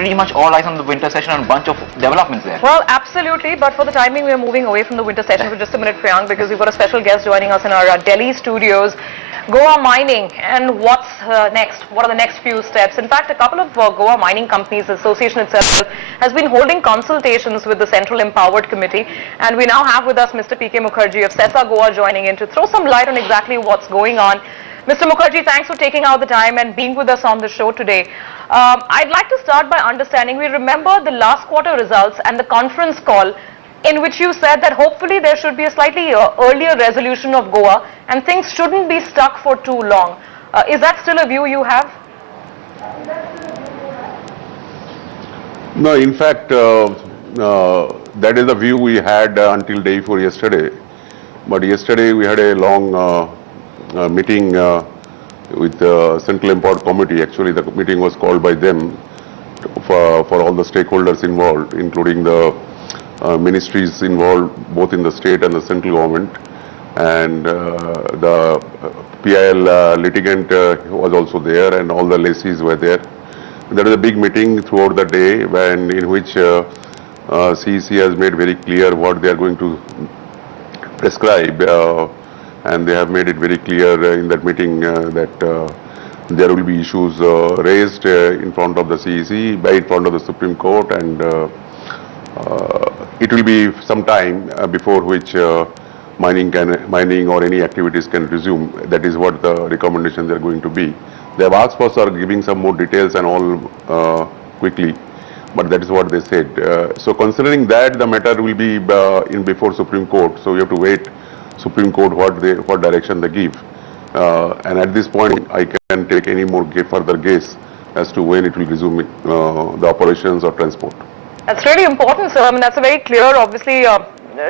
pretty much all eyes on the winter session and a bunch of developments there. Well, absolutely, but for the timing we are moving away from the winter session for just a minute, Priyank, because we've got a special guest joining us in our Delhi studios. Goa Mining, and what's next? What are the next few steps? In fact, a couple of Goa mining companies, the association itself, has been holding consultations with the Central Empowered Committee, and we now have with us Mr. P.K. Mukherjee of CESA Goa joining in to throw some light on exactly what's going on. Mr. Mukherjee, thanks for taking out the time and being with us on the show today. I'd like to start by understanding, we remember the last quarter results and the conference call in which you said that hopefully there should be a slightly earlier resolution of Goa and things shouldn't be stuck for too long. Is that still a view you have? No, in fact, that is the view we had until day before yesterday. But yesterday we had a long meeting with the Central Empowered Committee. Actually, the meeting was called by them for all the stakeholders involved, including the ministries involved both in the state and the central government, and the PIL litigant was also there, and all the lessees were there. There was a big meeting throughout the day in which CEC has made very clear what they are going to prescribe, and they have made it very clear in that meeting that there will be issues raised in front of the CEC, in front of the Supreme Court, and it will be some time before which mining or any activities can resume. That is what the recommendations are going to be. They have asked for giving some more details and all quickly, but that is what they said. So considering that, the matter will be before Supreme Court, so we have to wait Supreme Court what direction they give. And at this point, I can take any more further guess as to when it will resume the operations or transport. That's really important, sir. I mean, that's a very clear, obviously,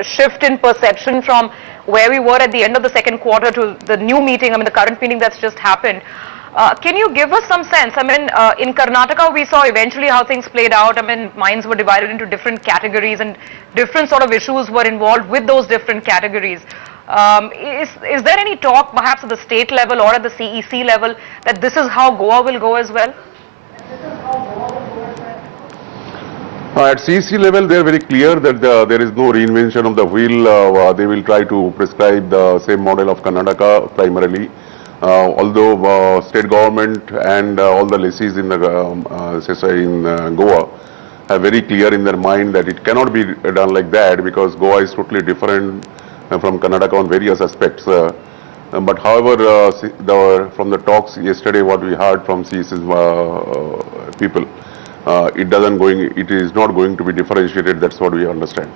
shift in perception from where we were at the end of the second quarter to the new meeting, I mean, the current meeting that's just happened. Can you give us some sense? I mean, in Karnataka, we saw eventually how things played out. I mean, mines were divided into different categories and different sort of issues were involved with those different categories. Is there any talk, perhaps at the state level or at the CEC level, that this is how Goa will go as well? At CEC level, they are very clear that there is no reinvention of the wheel. They will try to prescribe the same model of Karnataka primarily. Although state government and all the lessees in the in Goa are very clear in their mind that it cannot be done like that, because Goa is totally different from Karnataka on various aspects. But however, from the talks yesterday, what we heard from CEC's people, it is not going to be differentiated. That's what we understand.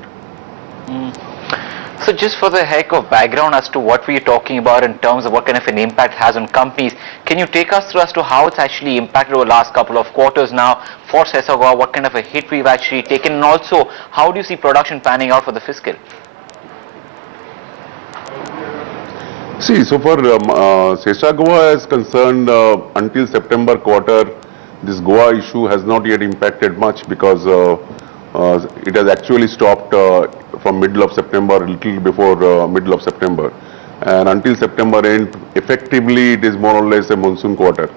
So just for the heck of background as to what we are talking about in terms of what kind of an impact it has on companies, can you take us through as to how it's actually impacted over the last couple of quarters now for CESA Goa, what kind of a hit we've actually taken, and also how do you see production panning out for the fiscal? See, so for CESA Goa is concerned, until September quarter, this Goa issue has not yet impacted much, because it has actually stopped from middle of September, a little before middle of September. And until September end, effectively it is more or less a monsoon quarter.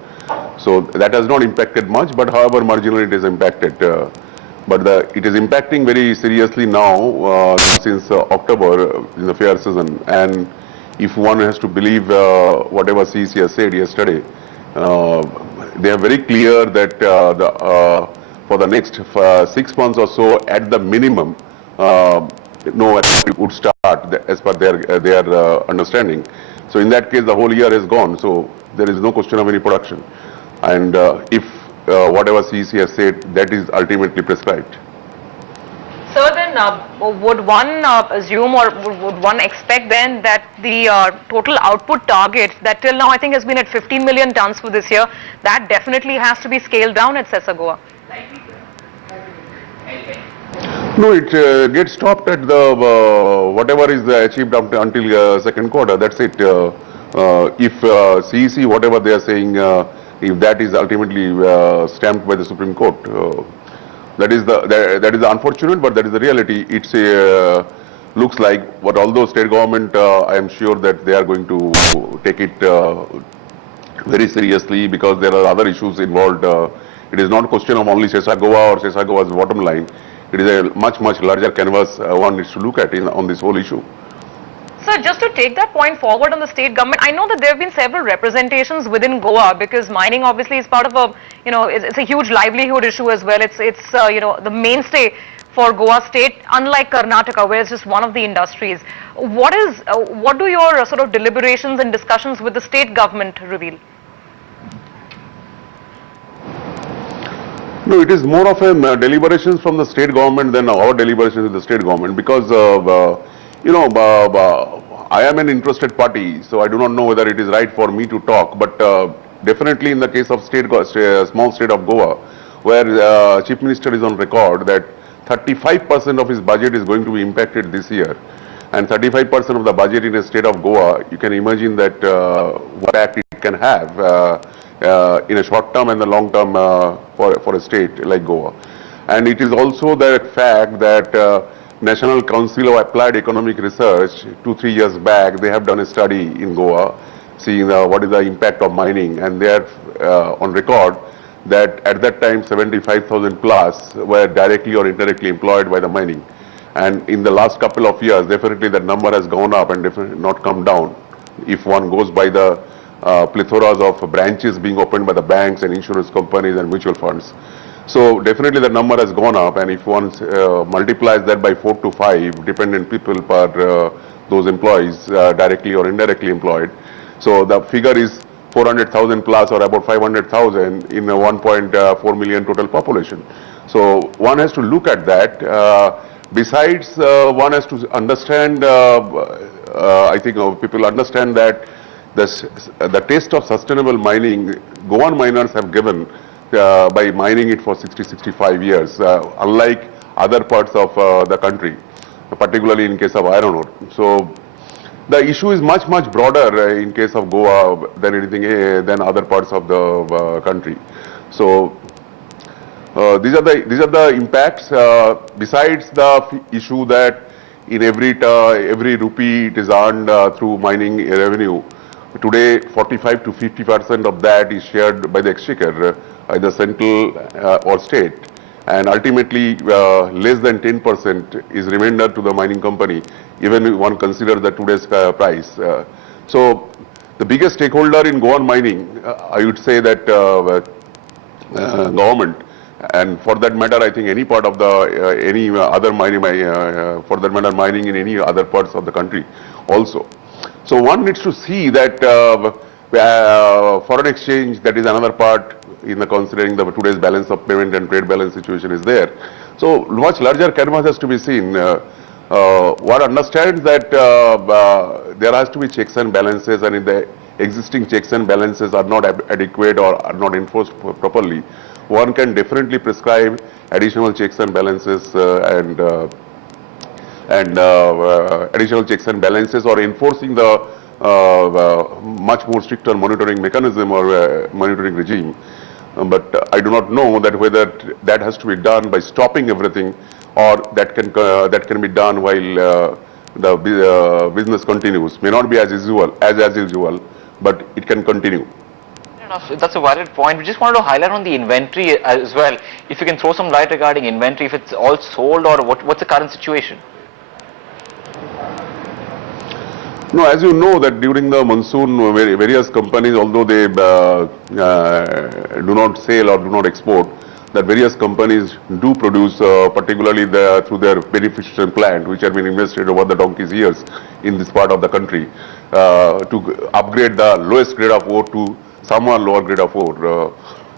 So that has not impacted much, but however marginally it is impacted. But it is impacting very seriously now since October in the fair season. And if one has to believe whatever CEC has said yesterday, they are very clear that for the next 6 months or so, at the minimum, no activity would start as per their understanding. So in that case, the whole year is gone. So there is no question of any production. And if whatever CEC has said, that is ultimately prescribed. So then, would one assume, or would one expect then that the total output target that till now I think has been at 15 million tons for this year, that definitely has to be scaled down at CESA Goa? No, it gets stopped at the whatever is achieved until second quarter. That's it. If CEC, whatever they are saying, if that is ultimately stamped by the Supreme Court, that is the unfortunate, but that is the reality. It's looks like, but although state government, I am sure that they are going to take it very seriously, because there are other issues involved It is not a question of only Sesa Goa or Sesa Goa's bottom line. It is a much larger canvas one needs to look at on this whole issue. Sir, just to take that point forward on the state government, I know that there have been several representations within Goa because mining obviously is part of a, it's a huge livelihood issue as well. It's the mainstay for Goa state, unlike Karnataka, where it's just one of the industries. What do your sort of deliberations and discussions with the state government reveal? No, it is more of a deliberations from the state government than our deliberations with the state government, because I am an interested party, so I do not know whether it is right for me to talk, but definitely in the case of small state of Goa, where Chief Minister is on record that 35% of his budget is going to be impacted this year, and 35% of the budget in the state of Goa, you can imagine that what impact it can have in a short term and the long term for a state like Goa. And it is also the fact that National Council of Applied Economic Research 2-3 years back, they have done a study in Goa seeing what is the impact of mining, and they are on record that at that time 75,000 plus were directly or indirectly employed by the mining. And in the last couple of years, definitely that number has gone up and definitely not come down if one goes by the plethoras of branches being opened by the banks and insurance companies and mutual funds. So definitely the number has gone up, and if one multiplies that by 4 to 5 dependent people per those employees directly or indirectly employed, so the figure is 400,000 plus or about 500,000 in a 1.4 million total population. So one has to look at that. Besides, one has to understand, I think people understand that the taste of sustainable mining, Goan miners have given by mining it for 60-65 years, unlike other parts of the country, particularly in case of iron ore. So the issue is much broader in case of Goa than anything than other parts of the country. So these are the impacts. Besides the issue that in every rupee it is earned through mining revenue, today 45 to 50% of that is shared by the exchequer, either central or state, and ultimately less than 10% is remainder to the mining company, even if one considers the today's price. So the biggest stakeholder in Goan mining, I would say that government, and for that matter I think any part of the any other mining, for that matter mining in any other parts of the country also. So one needs to see that foreign exchange, that is another part in the considering the today's balance of payment and trade balance situation is there. So much larger canvas has to be seen. One understands that there has to be checks and balances, and if the existing checks and balances are not adequate or are not enforced properly, one can definitely prescribe additional checks and balances additional checks and balances, or enforcing the much more stricter monitoring mechanism or monitoring regime. But I do not know that whether that has to be done by stopping everything, or that can be done while the business continues. May not be as usual, but it can continue. That's a valid point. We just wanted to highlight on the inventory as well. If you can throw some light regarding inventory, if it's all sold, or what's the current situation? No, as you know that during the monsoon, various companies, although they do not sell or do not export, that various companies do produce, particularly through their beneficiation plant, which have been invested over the donkey's years in this part of the country, to upgrade the lowest grade of ore to somewhat lower grade of ore.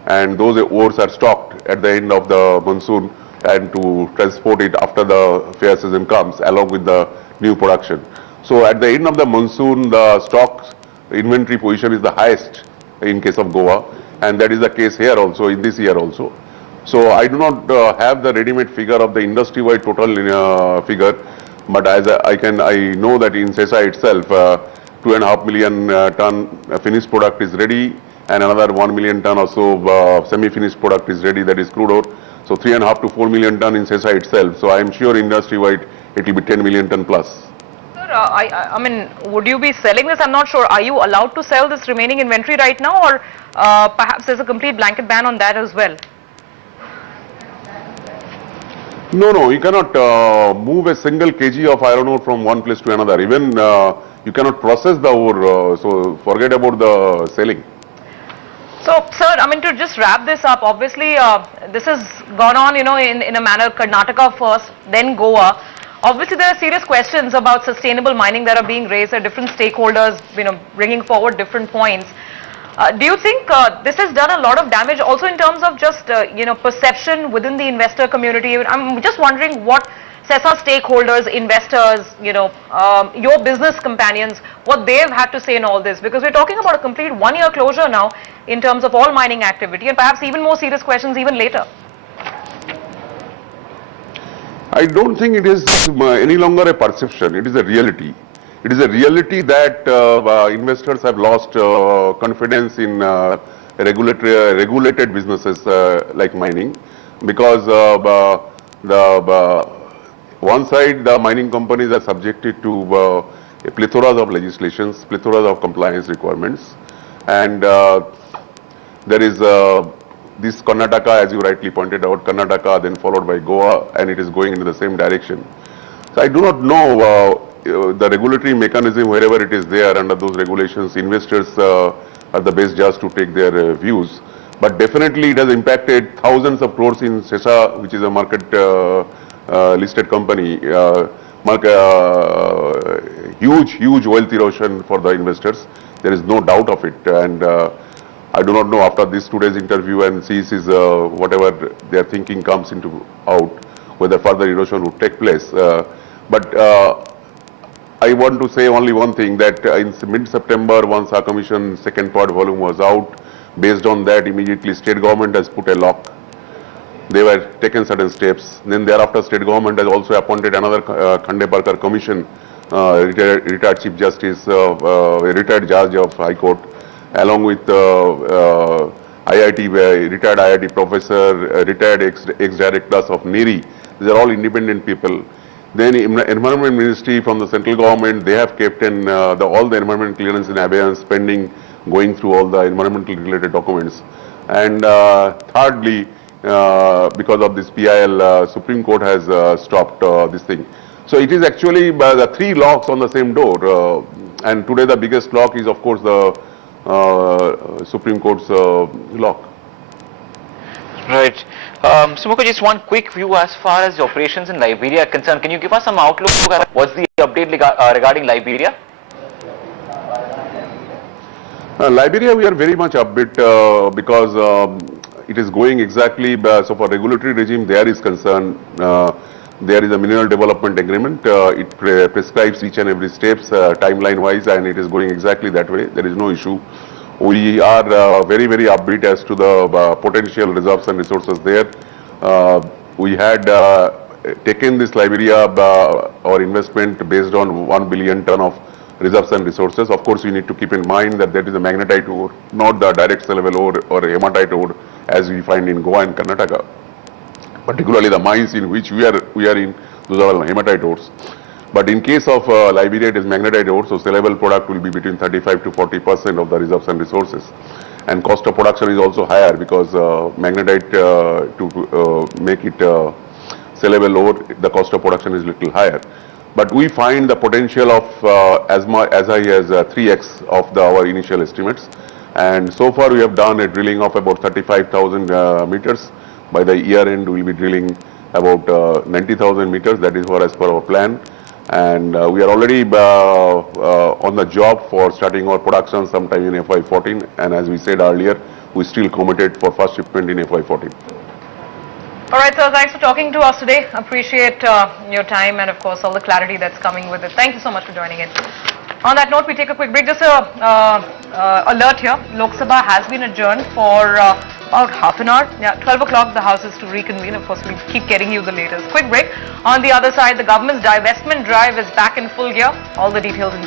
And those ores are stocked at the end of the monsoon and to transport it after the fair season comes, along with the new production. So at the end of the monsoon, the stock inventory position is the highest in case of Goa, and that is the case here also, in this year also. So I do not have the ready-made figure of the industry-wide total figure, but as I know that in Sesa itself, 2.5 million ton finished product is ready, and another 1 million ton or so semi-finished product is ready, that is crude ore. So 3.5 to 4 million ton in Sesa itself. So I am sure industry-wide it will be 10 million ton plus. I mean, would you be selling this? I'm not sure. Are you allowed to sell this remaining inventory right now, or perhaps there's a complete blanket ban on that as well? No, you cannot move a single kg of iron ore from one place to another. Even you cannot process the ore, so forget about the selling. So, sir, I mean, to just wrap this up, obviously, this has gone on, you know, in a manner, Karnataka first, then Goa. Obviously, there are serious questions about sustainable mining that are being raised. There are different stakeholders, you know, bringing forward different points. Do you think this has done a lot of damage also in terms of just, you know, perception within the investor community? I'm just wondering what CESA stakeholders, investors, you know, your business companions, what they've had to say in all this, because we're talking about a complete one-year closure now in terms of all mining activity, and perhaps even more serious questions even later. I don't think it is any longer a perception, it is a reality. It is a reality that investors have lost confidence in regulated businesses like mining, because one side the mining companies are subjected to a plethora of legislations, plethora of compliance requirements, and there is this Karnataka, as you rightly pointed out, Karnataka, then followed by Goa, and it is going in the same direction. So I do not know the regulatory mechanism, wherever it is there under those regulations, investors are the best judge to take their views. But definitely it has impacted thousands of crores in CESA, which is a market listed company, huge wealth erosion for the investors. There is no doubt of it, and I do not know after this today's interview and sees whatever they are thinking comes out, whether further erosion would take place. But I want to say only one thing, that in mid-September, once our commission second part volume was out, based on that immediately state government has put a lock. They were taken certain steps. Then thereafter state government has also appointed another Khande Barkar commission, retired Chief Justice, retired Judge of High Court, along with IIT, retired IIT professor, retired ex-directors of NERI. These are all independent people. Then Environment Ministry from the central government, they have kept in all the environment clearance in abeyance pending, going through all the environmental related documents. And thirdly, because of this PIL, Supreme Court has stopped this thing. So it is actually the three locks on the same door. And today the biggest lock is of course the Supreme Court's lock. Right. So Mukul, just one quick view as far as the operations in Liberia are concerned. Can you give us some outlook? What's the update regarding Liberia? Liberia, we are very much upbeat because it is going exactly, so for regulatory regime there is concerned, there is a mineral development agreement, it prescribes each and every steps timeline wise, and it is going exactly that way. There is no issue. We are very upbeat as to the potential reserves and resources there. We had taken this Liberia, our investment based on 1 billion ton of reserves and resources. Of course, we need to keep in mind that that is a magnetite ore, not the direct sellable ore or hematite ore as we find in Goa and Karnataka. Particularly the mines in which we are in, those are hematite ores. But in case of Liberia, it is magnetite ore, so sellable product will be between 35 to 40% of the reserves and resources. And cost of production is also higher because magnetite to make it sellable ore, the cost of production is little higher. But we find the potential of as high as 3x of our initial estimates. And so far we have done a drilling of about 35,000 meters. By the year end we will be drilling about 90,000 meters, that is as per our plan. And we are already on the job for starting our production sometime in FY14. And as we said earlier, we still committed for first shipment in FY14. All right, sir, thanks for talking to us today. Appreciate your time and, of course, all the clarity that's coming with it. Thank you so much for joining in. On that note, we take a quick break. Just a alert here. Lok Sabha has been adjourned for about half an hour. Yeah, 12 o'clock, the House is to reconvene. Of course, we'll keep getting you the latest. Quick break. On the other side, the government's divestment drive is back in full gear. All the details in